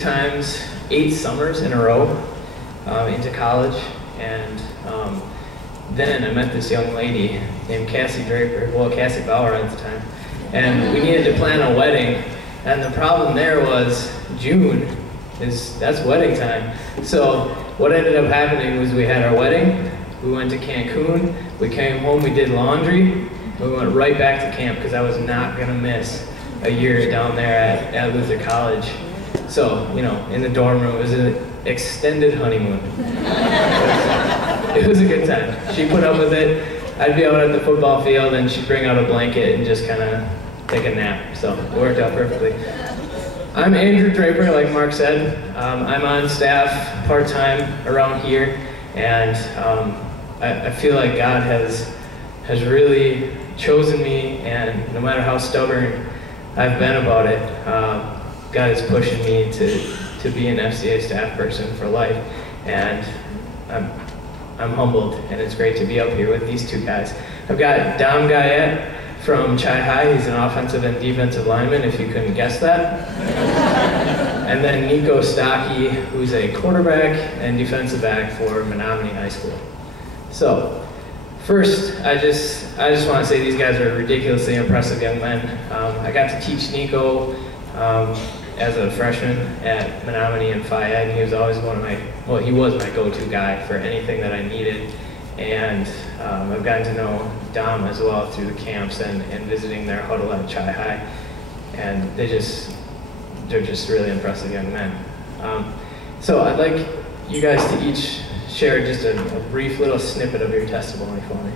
times 8 summers in a row into college, and then I met this young lady named Draper, Cassie Bauer at the time, and we needed to plan a wedding, and the problem there was June that's wedding time. So what ended up happening was we had our wedding, we went to Cancun, we came home, we did laundry, we went right back to camp because I was not going to miss a year down there at Luther College. So, you know, in the dorm room, it was an extended honeymoon. It was a good time. She put up with it. I'd be out at the football field and she'd bring out a blanket and just kind of take a nap. So it worked out perfectly. I'm Andrew Draper, like Mark said. I'm on staff part-time around here, and I feel like God has really chosen me, and no matter how stubborn I've been about it, God is pushing me to be an FCA staff person for life, and I'm humbled, and it's great to be up here with these two guys. I've got Goyette from Chippewa High. He's an offensive and defensive lineman, if you couldn't guess that. And then Neico Stokke, who's a quarterback and defensive back for Menomonie High School. So, first, I just want to say these guys are ridiculously impressive young men. I got to teach Neico as a freshman at Menomonie and Phi Ed, and he was always he was my go-to guy for anything that I needed. And I've gotten to know Dom as well through the camps and visiting their huddle at Chippewa High, and they're just really impressive young men. So I'd like you guys to each share just a brief little snippet of your testimony for me.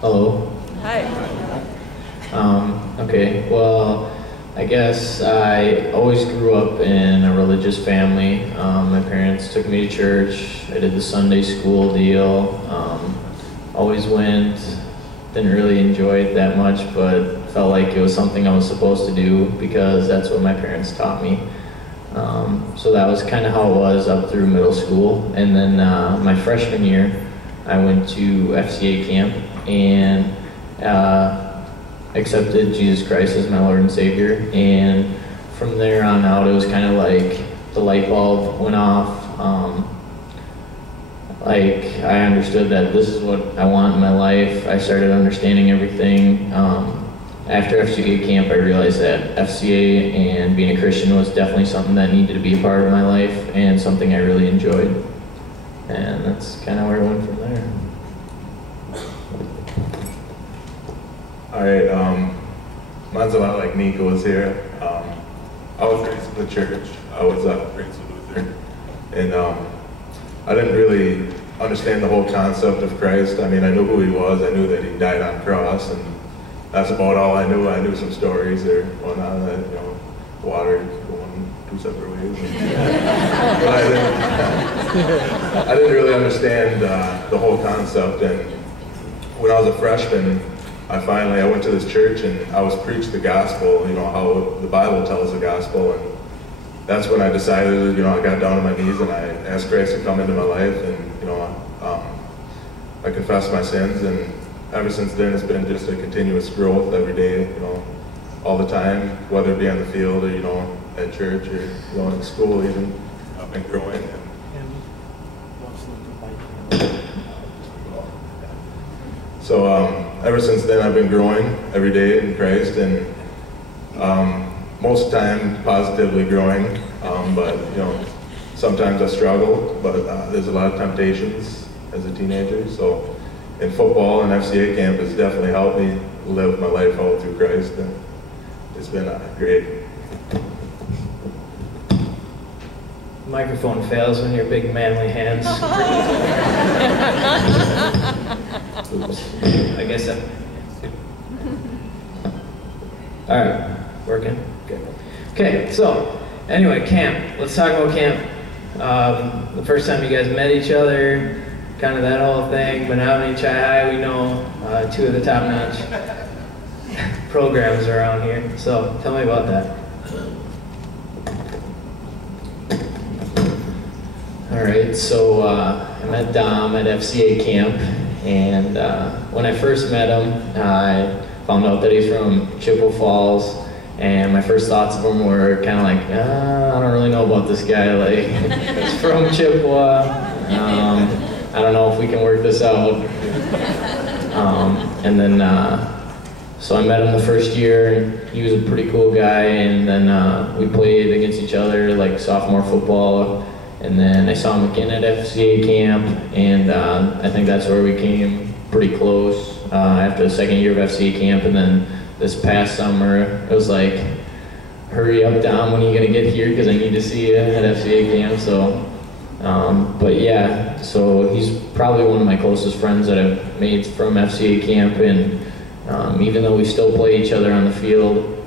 Hello. Hi. Okay, well, I guess I always grew up in a religious family. My parents took me to church. I did the Sunday school deal. Always went. Didn't really enjoy it that much, but felt like it was something I was supposed to do because that's what my parents taught me. So that was kind of how it was up through middle school. And then my freshman year, I went to FCA camp and accepted Jesus Christ as my Lord and Savior. And from there on out, it was kind of like the light bulb went off. Like I understood that this is what I want in my life. I started understanding everything. After FCA camp, I realized that FCA and being a Christian was definitely something that needed to be a part of my life and something I really enjoyed. And that's kind of where I went from there. Alright, mine's a lot like Neico's here. I was raised in the church. I was raised with Luther. And I didn't really understand the whole concept of Christ. I mean, I knew who he was. I knew that he died on the cross, and that's about all I knew. I knew some stories or whatnot, that, you know, water going 2 separate ways. But I didn't really understand the whole concept. And when I was a freshman, I went to this church and I was preached the gospel, you know, how the Bible tells the gospel, and that's when I decided, you know, I got down on my knees and I asked Christ to come into my life, and, you know, I confessed my sins, and ever since then it's been just a continuous growth every day, you know, all the time, whether it be on the field or, you know, at church or, you know, in school even. I've been growing. So ever since then, I've been growing every day in Christ, and most of the time positively growing. But you know, sometimes I struggle. But there's a lot of temptations as a teenager. So in football and FCA camp has definitely helped me live my life out through Christ, and it's been great. Microphone fails when you're big manly hands. Oops. I guess that. All right, working. Good. Okay, so anyway, camp. Let's talk about camp. The first time you guys met each other, kind of that whole thing. Menomonie, Chippewa High, we know 2 of the top-notch programs around here. So tell me about that. All right, so I met Dom at FCA camp, and when I first met him, I found out that he's from Chippewa Falls, And my first thoughts of him were kind of like, I don't really know about this guy. Like, he's from Chippewa. I don't know if we can work this out. And then, so I met him the first year, and he was a pretty cool guy. And then we played against each other like sophomore football. And then I saw him again at FCA camp, and I think that's where we came pretty close after the second year of FCA camp. And then this past summer, it was like, hurry up, Dom, when are you gonna get here? Because I need to see you at FCA camp. So, but yeah, so he's probably one of my closest friends that I've made from FCA camp. And even though we still play each other on the field,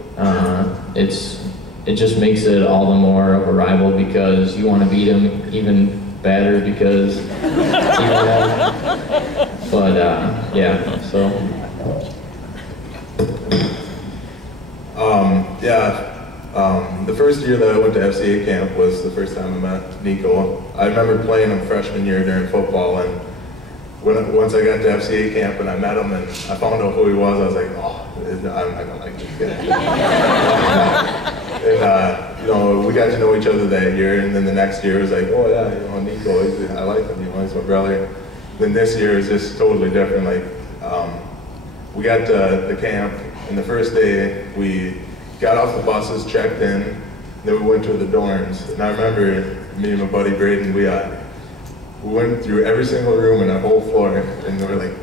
it just makes it all the more of a rival because you want to beat him even better because you know. But yeah, so. The first year that I went to FCA camp was the first time I met Neico. I remember playing him freshman year during football, and once I got to FCA camp and I met him and I found out who he was, I was like, oh, I'm not gonna like this guy. And you know, we got to know each other that year, and then the next year it was like, oh yeah, you know, Neico, I like him, you know, he's my brother. Then this year is just totally different. Like, we got to the camp, and the first day we got off the buses, checked in, then we went to the dorms. And I remember me and my buddy Braden, we went through every single room in that whole floor, and they were like,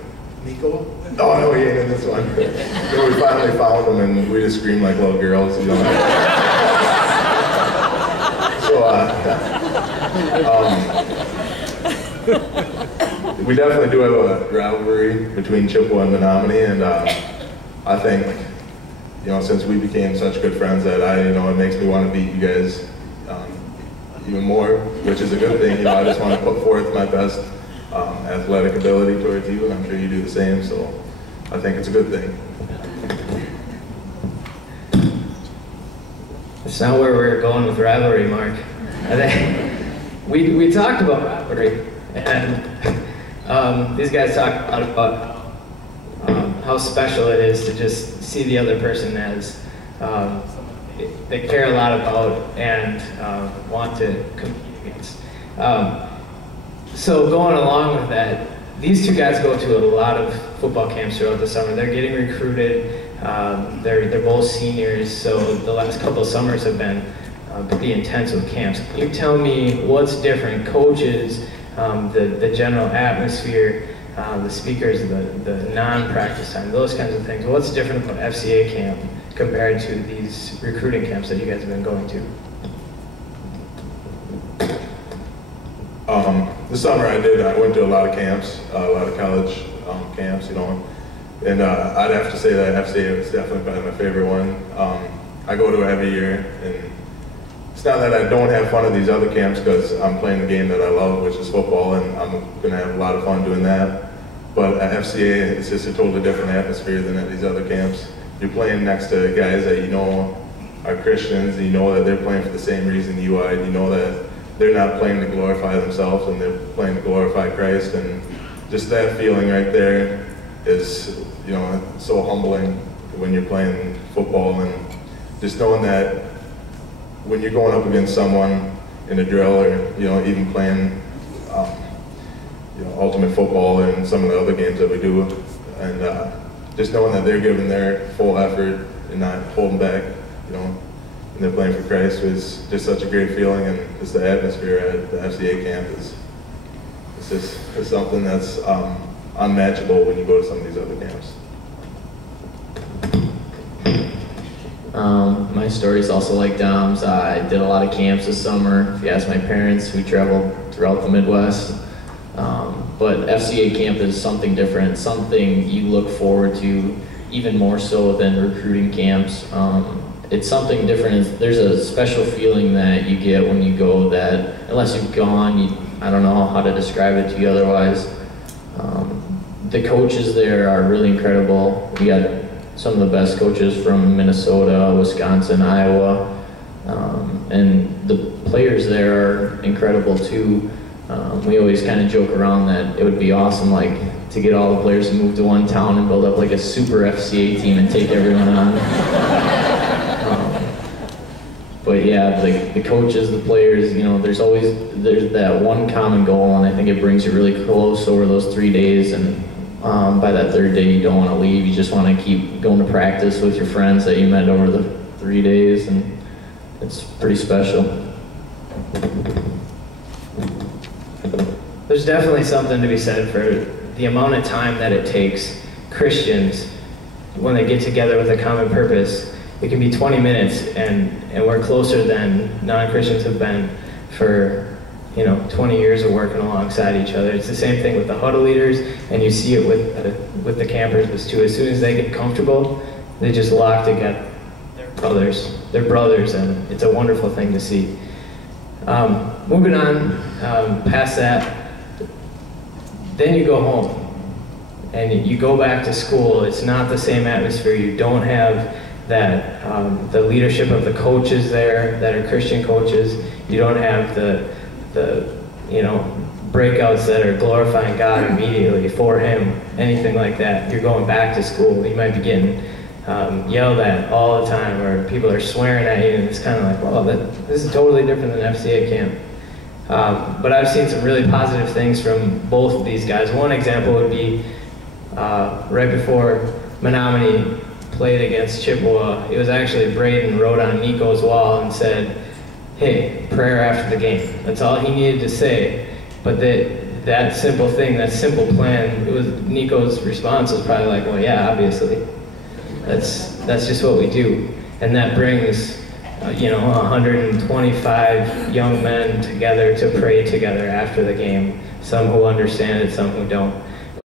Neico? Oh no, he ain't in this one. Then we finally found him, and we just screamed like little girls, you know. We definitely do have a rivalry between Chippewa and Menomonie, and I think, you know, since we became such good friends that it makes me want to beat you guys even more, which is a good thing. You know, I just want to put forth my best athletic ability towards you, and I'm sure you do the same, so I think it's a good thing. It's not where we're going with rivalry, Mark. I think we talked about rivalry, and these guys talk about how special it is to just see the other person as they care a lot about and want to compete against. So going along with that, these two guys go to a lot of football camps throughout the summer. They're getting recruited. They're both seniors, so the last couple of summers have been pretty intense with camps. Can you tell me what's different? Coaches, the general atmosphere, the speakers, the non-practice time, those kinds of things. What's different about FCA camp compared to these recruiting camps that you guys have been going to? This summer I went to a lot of camps, a lot of college camps, you know, and I'd have to say that FCA is definitely probably my favorite one. I go to it every year, and it's not that I don't have fun at these other camps because I'm playing the game that I love, which is football, and I'm going to have a lot of fun doing that. But at FCA, it's just a totally different atmosphere than at these other camps. You're playing next to guys that you know are Christians, and you know that they're playing for the same reason you are, and you know that they're not playing to glorify themselves, and they're playing to glorify Christ. And just that feeling right there is, you know, so humbling when you're playing football, and just knowing that when you're going up against someone in a drill, or, you know, even playing you know, ultimate football and some of the other games that we do, and just knowing that they're giving their full effort and not holding back, you know, and they're playing for Christ was just such a great feeling. And just the atmosphere at the FCA camp it's something that's unmatchable when you go to some of these other camps. My story is also like Dom's. I did a lot of camps this summer. If you ask my parents, we traveled throughout the Midwest. But FCA camp is something different, something you look forward to even more so than recruiting camps. It's something different. There's a special feeling that you get when you go that, unless you've gone, I don't know how to describe it to you otherwise. The coaches there are really incredible. We got some of the best coaches from Minnesota, Wisconsin, Iowa, and the players there are incredible too. We always kind of joke around that it would be awesome, like, to get all the players to move to one town and build up like a super FCA team and take everyone on. But yeah, the coaches, the players, you know, there's that one common goal, and I think it brings you really close over those 3 days. And by that third day, you don't want to leave. You just want to keep going to practice with your friends that you met over the 3 days, and it's pretty special. There's definitely something to be said for the amount of time that it takes Christians when they get together with a common purpose. It can be 20 minutes, and we're closer than non-Christians have been for 20 years of working alongside each other. It's the same thing with the huddle leaders, and you see it with the campers too. As soon as they get comfortable, they just lock together. They're brothers, and it's a wonderful thing to see. Moving on, past that, then you go home and you go back to school. It's not the same atmosphere. You don't have that the leadership of the coaches there that are Christian coaches. You don't have the breakouts that are glorifying God immediately for Him, anything like that. You're going back to school. You might be getting yelled at all the time, or people are swearing at you, and it's kind of like, well, this is totally different than FCA camp. But I've seen some really positive things from both of these guys. One example would be right before Menomonie played against Chippewa. It was actually Braden wrote on Neico's wall and said, "Hey, prayer after the game." That's all he needed to say. But that simple thing, that simple plan, it was Neico's response was probably like, "Well, yeah, obviously. That's just what we do." And that brings 125 young men together to pray together after the game. Some who understand it, some who don't.